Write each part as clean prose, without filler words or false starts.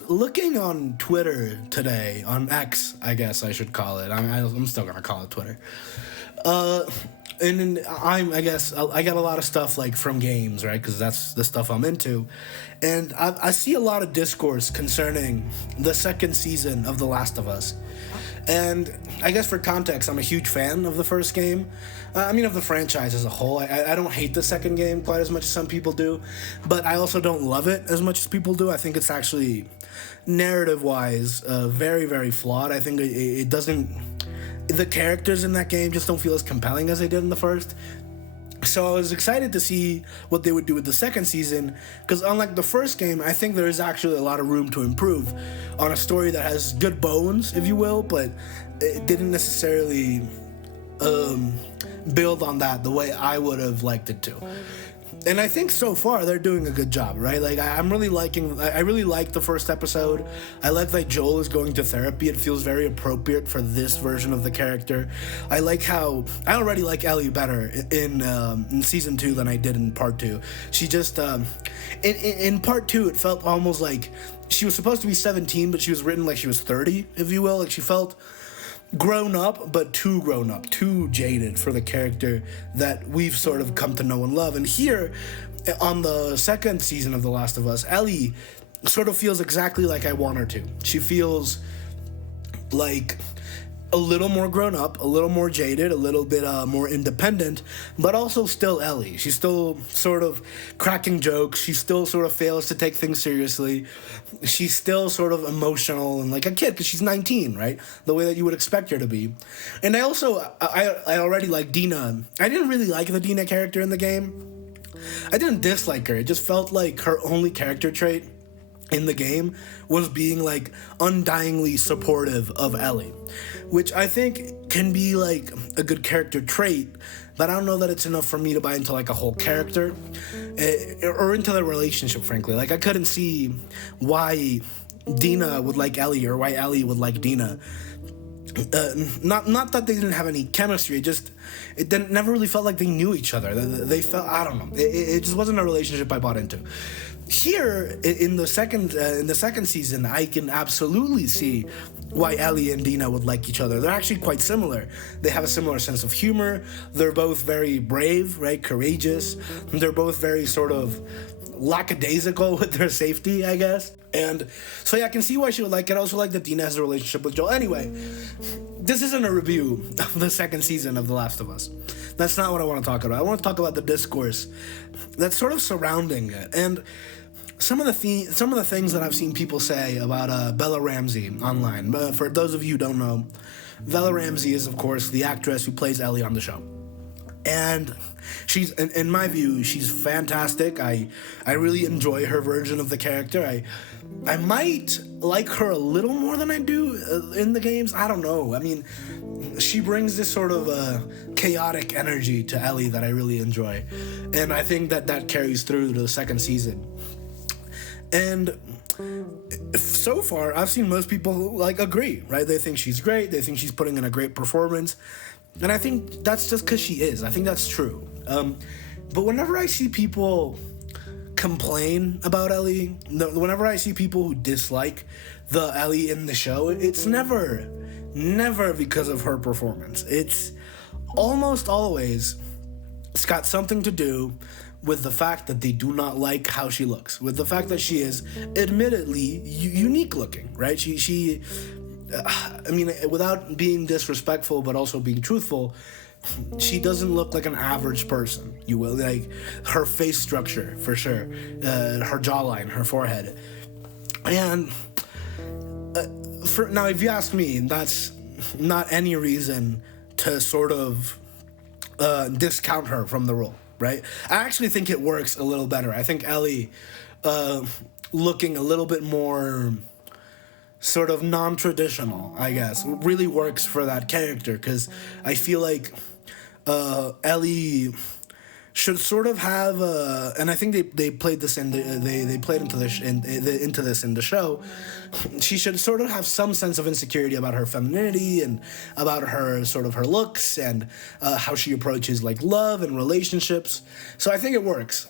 was looking on Twitter today, on X, I guess I should call it. I'm still gonna call it Twitter. Uh, and then I guess I get a lot of stuff like from games, right? Because that's the stuff I'm into, and I see a lot of discourse concerning the second season of The Last of Us. And I guess for context, I'm a huge fan of the first game. Of the franchise as a whole. I don't hate the second game quite as much as some people do, but I also don't love it as much as people do. I think it's actually, narrative-wise, very, very flawed. I think it doesn't... The characters in that game just don't feel as compelling as they did in the first. So I was excited to see what they would do with the second season, because unlike the first game, I think there is actually a lot of room to improve on a story that has good bones, if you will, but it didn't necessarily build on that the way I would have liked it to. And I think so far they're doing a good job, right? Like I really like the first episode. I like that Joel is going to therapy. It feels very appropriate for this version of the character. I like how I already like Ellie better in season 2 than I did in part 2. She just in part 2 it felt almost like she was supposed to be 17, but she was written like she was 30, if you will. Like she felt grown up, but too grown up, too jaded for the character that we've sort of come to know and love. And here, on the second season of The Last of Us, Ellie sort of feels exactly like I want her to. She feels like a little more grown up, a little more jaded, a little bit more independent, but also still Ellie. She's still sort of cracking jokes. She still sort of fails to take things seriously. She's still sort of emotional and like a kid because she's 19, right? The way that you would expect her to be. And I already like Dina. I didn't really like the Dina character in the game. I didn't dislike her. It just felt like her only character trait in the game was being like undyingly supportive of Ellie, which I think can be like a good character trait, but I don't know that it's enough for me to buy into like a whole character or into the relationship, frankly. Like I couldn't see why Dina would like Ellie or why Ellie would like Dina. Not that they didn't have any chemistry, it never really felt like they knew each other. They felt, I don't know, it just wasn't a relationship I bought into. Here in the second season, I can absolutely see why Ellie and Dina would like each other. They're actually quite similar. They have a similar sense of humor. They're both very brave, right? Courageous. They're both very sort of lackadaisical with their safety, I guess. And so yeah, I can see why she would like it. I also like that Dina has a relationship with Joel. Anyway, this isn't a review of the second season of The Last of Us. That's not what I want to talk about. I want to talk about the discourse that's sort of surrounding it. And some of the things that I've seen people say about Bella Ramsey online. But for those of you who don't know, Bella Ramsey is, of course, the actress who plays Ellie on the show. And she's, in my view, she's fantastic. I really enjoy her version of the character. I might like her a little more than I do in the games. I don't know. I mean, she brings this sort of chaotic energy to Ellie that I really enjoy. And I think that carries through to the second season. And so far, I've seen most people agree, right? They think she's great. They think she's putting in a great performance. And I think that's just because she is. I think that's true. But whenever I see people complain about Ellie, whenever I see people who dislike the Ellie in the show, it's never because of her performance. It's almost always, it's got something to do with the fact that they do not like how she looks, with the fact that she is admittedly unique looking, right? She without being disrespectful, but also being truthful, she doesn't look like an average person, you will. Like, her face structure, for sure, her jawline, her forehead. And now, if you ask me, that's not any reason to sort of discount her from the role, right? I actually think it works a little better. I think Ellie looking a little bit more sort of non-traditional, I guess, really works for that character, because I feel like Ellie should sort of have and I think they played this in they played into this in the show. She should sort of have some sense of insecurity about her femininity and about her sort of her looks and how she approaches like love and relationships. So I think it works.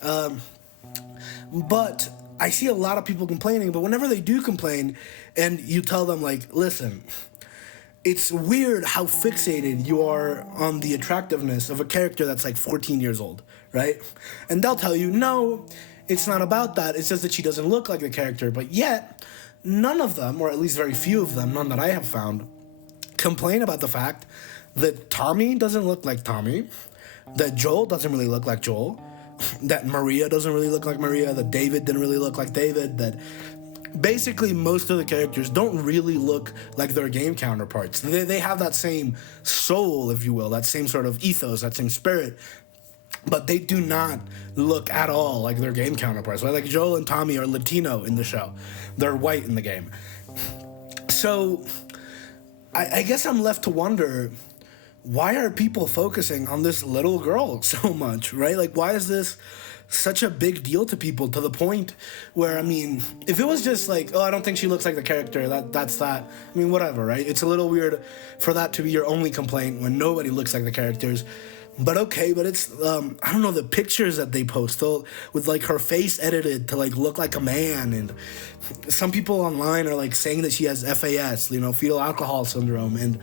But I see a lot of people complaining, but whenever they do complain and you tell them, like, listen, it's weird how fixated you are on the attractiveness of a character that's like 14 years old, right? And they'll tell you, no, it's not about that. It's just that she doesn't look like the character. But yet, none of them, or at least very few of them, none that I have found, complain about the fact that Tommy doesn't look like Tommy, that Joel doesn't really look like Joel, that Maria doesn't really look like Maria, that David didn't really look like David, that basically most of the characters don't really look like their game counterparts. They have that same soul, if you will, that same sort of ethos, that same spirit, but they do not look at all like their game counterparts. Right? Like Joel and Tommy are Latino in the show. They're white in the game. So I guess I'm left to wonder, why are people focusing on this little girl so much, right? Like, why is this such a big deal to people, to the point where, I mean, if it was just like, oh, I don't think she looks like the character, that's that. I mean, whatever, right? It's a little weird for that to be your only complaint when nobody looks like the characters. But okay, but it's, I don't know, the pictures that they post, though, with, like, her face edited to, like, look like a man, and some people online are, like, saying that she has FAS, you know, fetal alcohol syndrome, and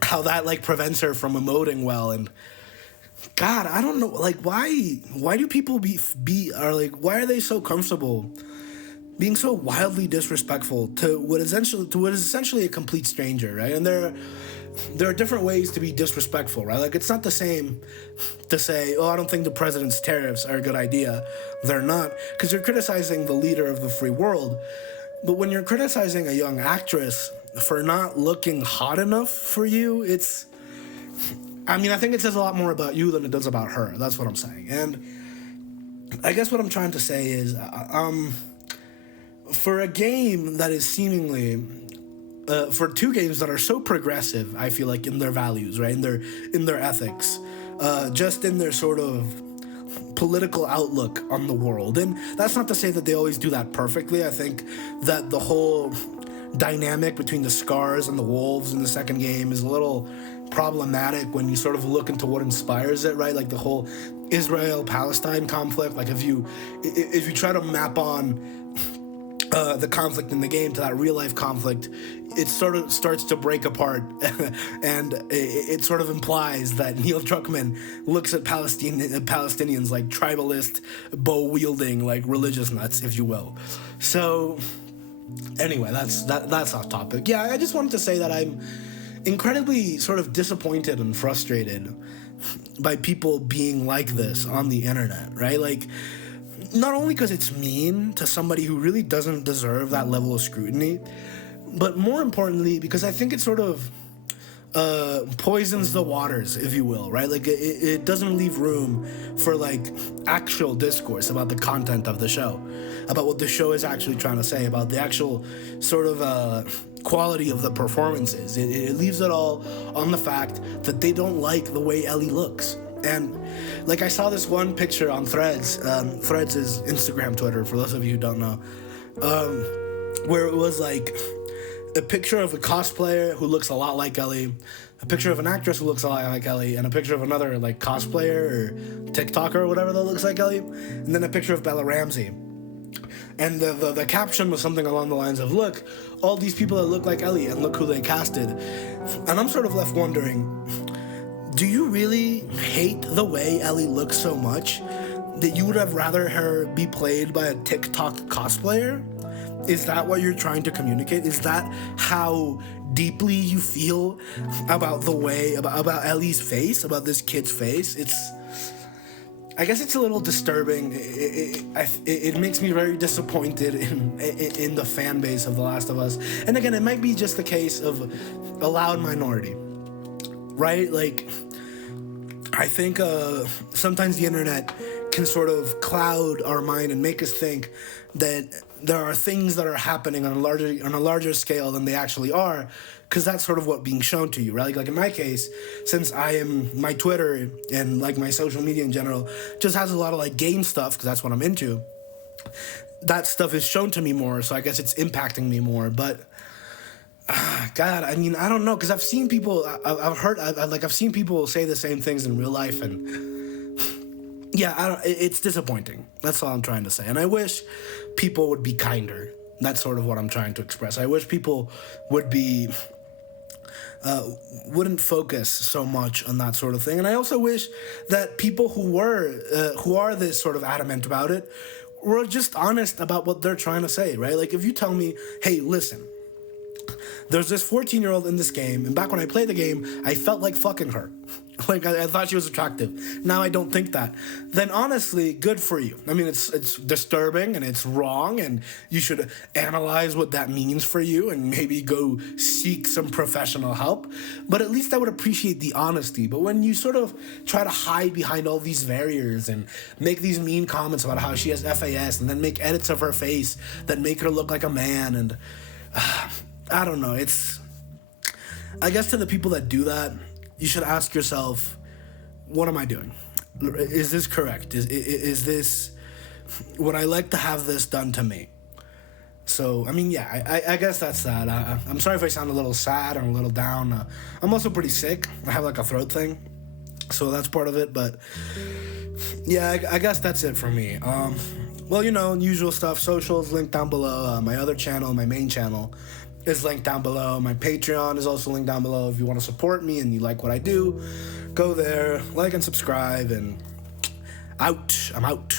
how that, like, prevents her from emoting well, and God, I don't know, like, why do people why are they so comfortable being so wildly disrespectful to what is essentially a complete stranger, right? And there are different ways to be disrespectful, right? Like, it's not the same to say, oh, I don't think the president's tariffs are a good idea. They're not, because you're criticizing the leader of the free world. But when you're criticizing a young actress for not looking hot enough for you, I think it says a lot more about you than it does about her. That's what I'm saying. And I guess what I'm trying to say is, for a game that is seemingly, for two games that are so progressive, I feel like, in their values, right, in their ethics, just in their sort of political outlook on the world. And that's not to say that they always do that perfectly. I think that the whole dynamic between the Scars and the Wolves in the second game is a little problematic when you sort of look into what inspires it, right? Like the whole Israel-Palestine conflict. Like if you try to map on the conflict in the game to that real-life conflict, it sort of starts to break apart, and it sort of implies that Neil Druckmann looks at Palestinians like tribalist, bow-wielding, like religious nuts, if you will. So anyway, that's off topic. Yeah, I just wanted to say that I'm incredibly sort of disappointed and frustrated by people being like this on the internet, right? Like, not only because it's mean to somebody who really doesn't deserve that level of scrutiny, but more importantly, because I think it sort of poisons the waters, if you will, right? Like, it doesn't leave room for, like, actual discourse about the content of the show, about what the show is actually trying to say, about the actual sort of quality of the performances. It leaves it all on the fact that they don't like the way Ellie looks. And, like, I saw this one picture on Threads. Threads is Instagram, Twitter, for those of you who don't know, where it was, like, a picture of a cosplayer who looks a lot like Ellie, a picture of an actress who looks a lot like Ellie, and a picture of another, like, cosplayer or TikToker or whatever that looks like Ellie, and then a picture of Bella Ramsey. And the caption was something along the lines of, look, all these people that look like Ellie, and look who they casted. And I'm sort of left wondering, do you really hate the way Ellie looks so much that you would have rather her be played by a TikTok cosplayer? Is that what you're trying to communicate? Is that how deeply you feel about the way, about Ellie's face, about this kid's face? I guess it's a little disturbing. It makes me very disappointed in the fan base of The Last of Us. And again, it might be just the case of a loud minority, right? Like, I think sometimes the internet can sort of cloud our mind and make us think that there are things that are happening on a larger scale than they actually are, because that's sort of what being shown to you, right? Like in my case, since my Twitter and like my social media in general just has a lot of like game stuff, because that's what I'm into, that stuff is shown to me more, so I guess it's impacting me more. But God, I mean, I don't know, because I've seen people, I've seen people say the same things in real life, and yeah, it's disappointing. That's all I'm trying to say. And I wish people would be kinder. That's sort of what I'm trying to express. I wish people would be wouldn't focus so much on that sort of thing. And I also wish that people who are this sort of adamant about it were just honest about what they're trying to say, right? Like if you tell me, hey, listen, there's this 14-year-old in this game, and back when I played the game, I felt like fucking her. Like I thought she was attractive. Now I don't think that. Then honestly, good for you. I mean, it's disturbing and it's wrong, and you should analyze what that means for you and maybe go seek some professional help. But at least I would appreciate the honesty. But when you sort of try to hide behind all these barriers and make these mean comments about how she has FAS and then make edits of her face that make her look like a man, and I don't know. I guess to the people that do that, you should ask yourself, what am I doing? Is this correct? Is this, would I like to have this done to me? So, I mean, yeah, I guess that's that. I'm sorry if I sound a little sad or a little down. I'm also pretty sick. I have like a throat thing. So that's part of it. But yeah, I guess that's it for me. Well, usual stuff. Socials linked down below. My other channel, my main channel, is linked down below. My Patreon is also linked down below. If you want to support me and you like what I do, go there, like and subscribe, and I'm out.